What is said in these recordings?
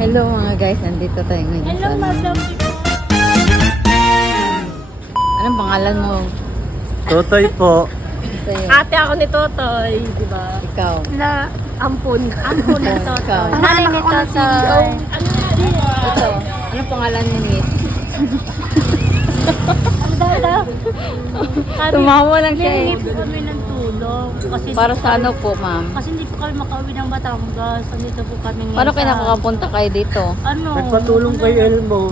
Hello mga guys, nandito tayo ngayon Hello, sa madam. Anong pangalan mo? Totoy po. Sa'yo. Ate ako ni Totoy, di ba? Ikaw. Na ampun. Ampun ni Ikaw. Totoy. Nanay ni Totoy. Ito. Anong pangalan mo, Miss? Ang dada. Tumawa lang siya eh. Hindi po kami ng tulong. Kasi Para sa ano po, ma'am? Kasi hindi po kami makauwi ng Batangas. Nandito po kami ngayon Paano kayo sa- nakakapunta kayo dito? Ano? Nagpatulong kay Elmo.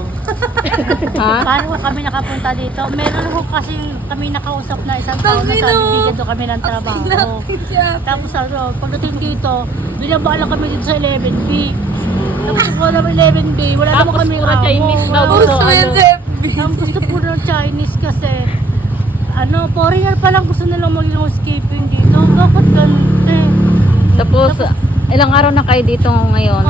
Ha? Paano po kami nakapunta dito? Meron po kasi kami nakausap na isang tao na sabi bigyan daw kami ng trabaho. Tapos ano, pagdating dito, binabala kami dito sa 11B. Tapos wala naman 11B, wala naman kami Chinese daw dito. Ang gusto po ng Chinese kasi, ano, foreigner pa lang gusto nilang maging housekeeping dito. Bakit ganun? Tapos, ilang araw na kayo dito ngayon?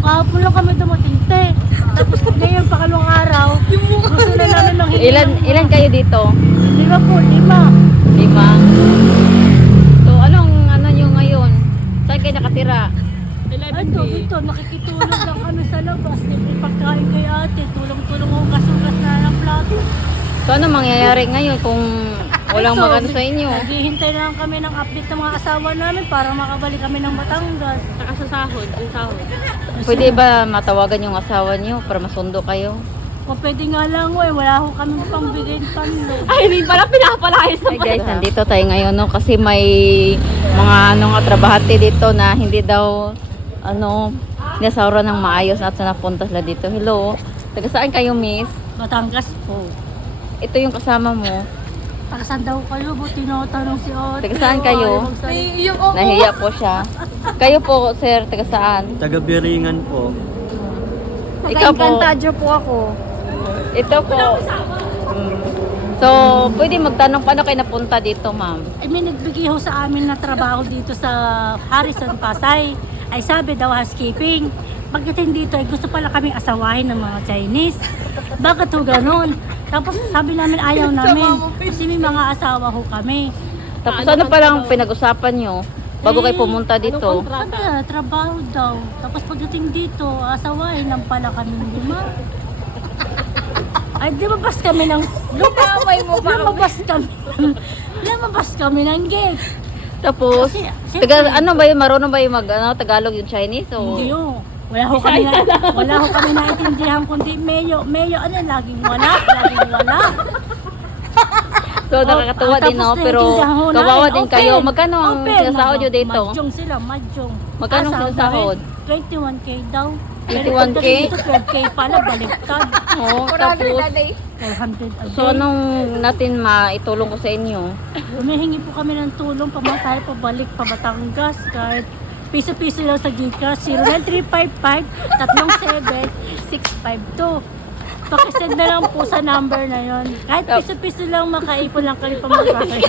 Kahapon lang kami dumating, te. Tapos ngayon, pakalong araw, gusto na namin manghingi. Ilan kayo dito? 5 po, 5. 5. So, ano nyo ngayon? Saan kayo nakatira? Dito, nakikitulog lang kami sa labas. May pagkain kay ate, tulong-tulong ako kasukas na ng plato. So, ano mangyayari ngayon kung walang Ito, magano sa inyo? Naghihintay na lang kami ng update ng mga asawa namin para makabalik kami ng Batangas. Saka sa sahod, yung sahod. Pwede ba matawagan yung asawa nyo para masundo kayo? O pwede nga lang wala ho kami pang bigay panlo. Ay, hindi pala pinapalayas na guys, nandito tayo ngayon no kasi may mga nga trabahante dito na hindi daw nasawra ng maayos at napunta sila dito. Hello. Taga saan kayo, miss? Batangas po. Ito yung kasama mo. Saan daw kayo? Buti tinatanong si ate. Taga saan kayo? Nahiya po siya. Kayo po, sir, taga saan? Taga-Biringan po. Ikaw po. Taga-Encantador po ako. Ito po. So, pwede magtanong paano kayo napunta dito, ma'am? May nagbigay ho sa amin na trabaho dito sa Harrison, Pasay. Ay sabi daw housekeeping. Pagdating dito ay gusto pala kaming asawahin ng mga Chinese. Bakit ho ganun? Tapos sabi namin ayaw namin kasi may mga asawa ho kami. Tapos ano palang pinag-usapan nyo bago kayo pumunta dito? Sabi na, trabaho daw. Tapos pagdating dito, asawahin lang pala kami 5. Ay, lumabas kami ng... Lumabas kami ng gate. Tapos, Siyempre, ano ba yun? Marunong ba yung Tagalog yung Chinese? O? Hindi yun. Wala ho kami naintindihan kundi mayo, laging wala. So, nakakatuwa din, no? Pero, kawawa din kayo. Magkano ang sinasahod nyo dito? Mahjong sila, mahjong. Magkano ang sinasahod? 21K daw. 21K? Dito 12K pala, baliktad. Oo, tapos, 400 a day. so anong natin maitulong ko sa inyo? Humihingi po kami ng tulong, pamasahe pabalik pa Batangas. Kahit piso-piso lang sa Gcash, 09355 37652. Pakisend na lang po sa number na yon. Kahit piso-piso lang, makaipon lang kami pamasahe.